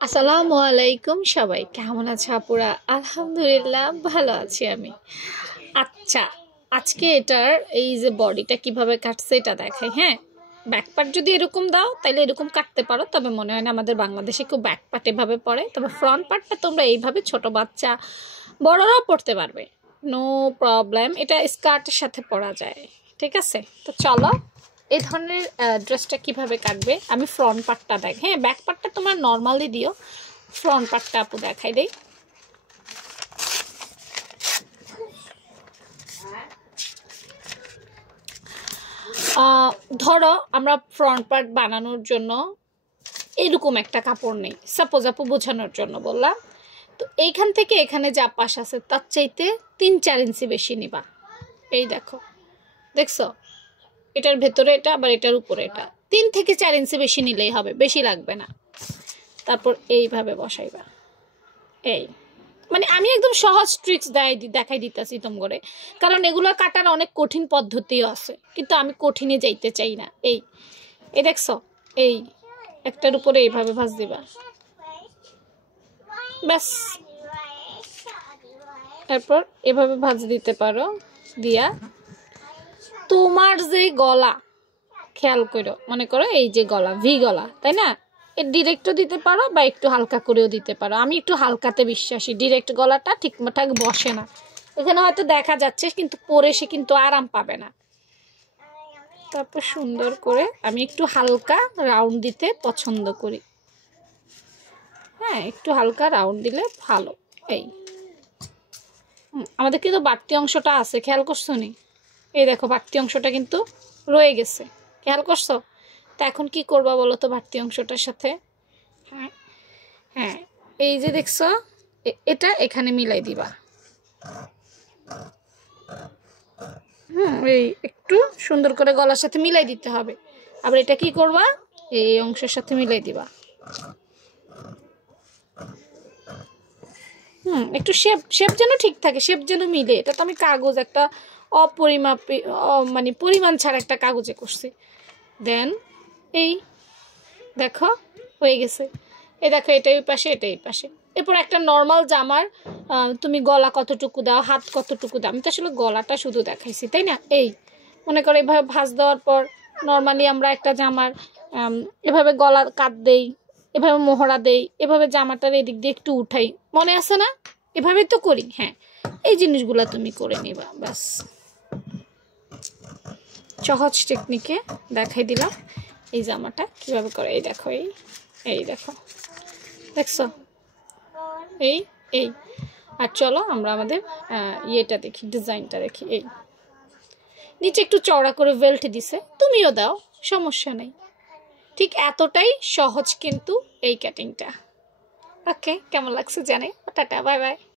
আসসালামু আলাইকুম সবাই কেমন আছে আপুরা? আলহামদুলিল্লাহ ভালো আছি আমি। আচ্ছা, আজকে এটার এই যে বডিটা কিভাবে কাটছে এটা দেখাই। হ্যাঁ, ব্যাক পার্ট যদি এরকম দাও তাহলে এরকম কাটতে পারো, তবে মনে হয় না আমাদের বাংলাদেশে কেউ ব্যাক পার্ট এভাবে পরে। তবে ফ্রন্ট পার্টটা তোমরা এইভাবে ছোট বাচ্চা বড়রাও পড়তে পারবে, নো প্রবলেম। এটা স্কার্টের সাথে পরা যায়, ঠিক আছে? তো চলো এই ধরনের ড্রেসটা কিভাবে কাটবে আমি ফ্রন্ট পার্টটা দেখ। হ্যাঁ, ব্যাক পার্টটা তোমার নর্মালি দিও, ফ্রন্ট পার্টটা আপু দেখাই দেই। ধরো আমরা ফ্রন্ট পার্ট বানানোর জন্য এরকম একটা কাপড় নেই, সাপোজ আপু বোঝানোর জন্য বললাম। তো এইখান থেকে এখানে যা পাশ আছে তার চাইতে 3-4 ইঞ্চি বেশি নিবা। এই দেখো, দেখছো? এটার ভেতরে এটা, আবার এটার উপরে এটা। 3 থেকে 4 ইঞ্চি বেশি নিলেই হবে, বেশি লাগবে না। তারপর এইভাবে বসাইবা। এই মানে আমি একদম সহজ ট্রিক্স দেখাই দিতেছি তোমরে, কারণ এগুলো কাটার অনেক কঠিন পদ্ধতিও আছে, কিন্তু আমি কঠিনে যাইতে চাই না। এই এই দেখছো, এই একটার উপরে এইভাবে ভাঁজ দিবা, ব্যাস। তারপর এভাবে ভাঁজ দিতে পারো, দিয়া তোমার যে গলা খেয়াল করো, মনে করো এই যে গলা ভি গলা, তাই না? এর ডিরেক্টও দিতে পারো বা একটু হালকা করেও দিতে পারো। আমি একটু হালকাতে বিশ্বাসী, ডিরেক্ট গলাটা ঠিকঠাক বসে না। এখানে হয়তো দেখা যাচ্ছে, কিন্তু পরে সে কিন্তু আরাম পাবে না। তারপর সুন্দর করে আমি একটু হালকা রাউন্ড দিতে পছন্দ করি। হ্যাঁ, একটু হালকা রাউন্ড দিলে ভালো। এই আমাদের কিন্তু বাড়তি অংশটা আছে, খেয়াল করছো নি? এই দেখো, বাড়তি অংশটা কিন্তু রয়ে গেছে, খেয়াল করছো? তা এখন কি করবা বলো তো বাড়তি অংশটার সাথে? হ্যাঁ হ্যাঁ, এই যে দেখছো, এটা এখানে মিলাই দিবা। এই একটু সুন্দর করে গলার সাথে মিলাই দিতে হবে। আবার এটা কি করবা, এই অংশের সাথে মিলাই দিবা। একটু শেপ যেন ঠিক থাকে, শেপ যেন মিলে। এটা তো আমি কাগজ একটা অপরিমাপি মানে পরিমাণ ছাড়া একটা কাগজে করছি। দেন এই দেখো হয়ে গেছে। এই দেখো, এটা এই পাশে, এটা এই পাশে। এরপর একটা নর্মাল জামার তুমি গলা কতটুকু দাও, হাত কতটুকু দাও, আমি তো আসলে গলাটা শুধু দেখাইছি, তাই না? এই মনে করো এভাবে ভাঁজ দেওয়ার পর নর্মালি আমরা একটা জামার এভাবে গলা কাট দেই, এভাবে মোহরা দেই, এভাবে জামাটার এদিক দিয়ে একটু উঠাই, মনে আছে না? এভাবেই তো করি। হ্যাঁ, এই জিনিসগুলো তুমি করে নিবা, ব্যাস। সহজ টেকনিকে দেখাই দিলাম এই জামাটা কিভাবে করে। এই দেখো, এই দেখো, দেখছো? এই এই আর চলো আমরা আমাদের ইয়েটা দেখি, ডিজাইনটা দেখি। এই নিচে একটু চওড়া করে বেল্ট দিছে, তুমিও দাও, সমস্যা নেই। ঠিক এতটাই সহজ কিন্তু এই কাটিংটা। ওকে, কেমন লাগছে জানে। Tata, bye bye.